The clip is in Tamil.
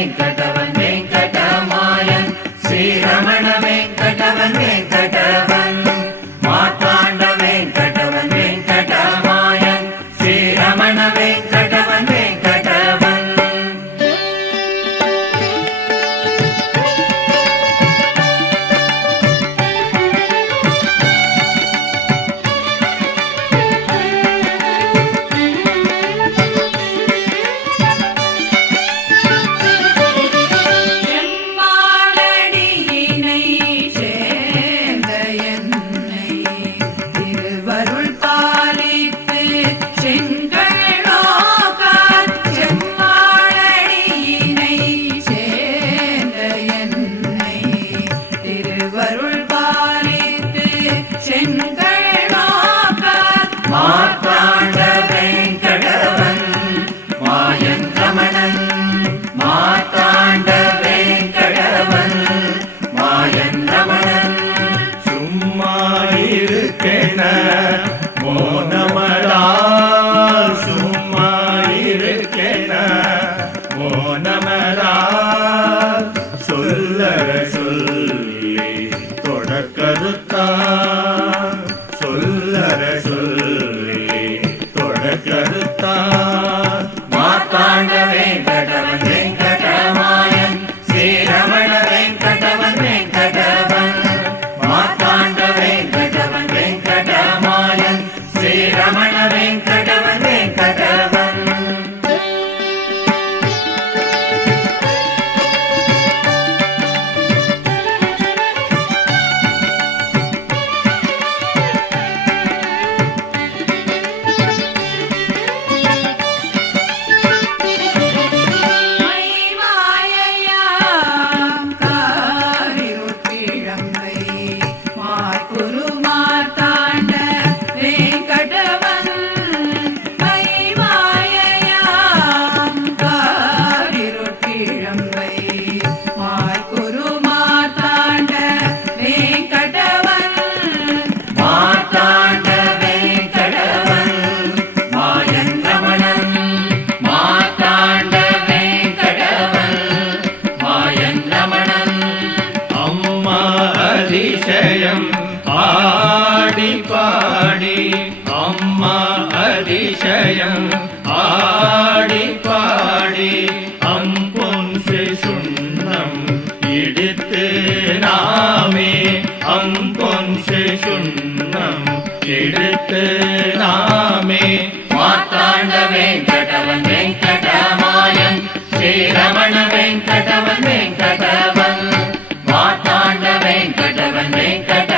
வெங்கடவன் வெங்கடமாயன் ஸ்ரீரமண வெங்கடவன் வெங்கடவன் மார்த்தாண்ட வெங்கடவன் வெங்கடமாயன் ஸ்ரீரமண வெங்கடவன் வெங்கடவன் மார்த்தாண்ட வெங்கடவன் மாயன் ரமணன் மார்த்தாண்ட வெங்கடவன் மாயன் ரமணன் சும்மா இருக்கென மோனமரா சும்மா இருக்கென மோனமரா சொல்லற சொல்லி தொடக்கருத்தா சொல்லற சொல்லி தொடக்கருத்தா மார்த்தாண்ட வெங்கடவன் வெங்கடமாயன் ஸ்ரீரமண வெங்கடவன் வெங்கடவன் மார்த்தாண்ட வெங்கடவன் வெங்கடமாயன் ஸ்ரீரமண வெங்கடவன் வெங்கடவன் அதிசயம் ஆடி பாடி அம்மா அதிசயம் ஆடி பாடி அம்பொன் சுண்ணம் இடித்து நாமே அம்பொன் சுண்ணம் எடுத்து நாமே மார்த்தாண்ட வெங்கடவன் வெங்கடமாயன் ஸ்ரீரமண வெங்கடவன் வெங்கடவன் மார்த்தாண்ட வெங்கடவன் வெங்கட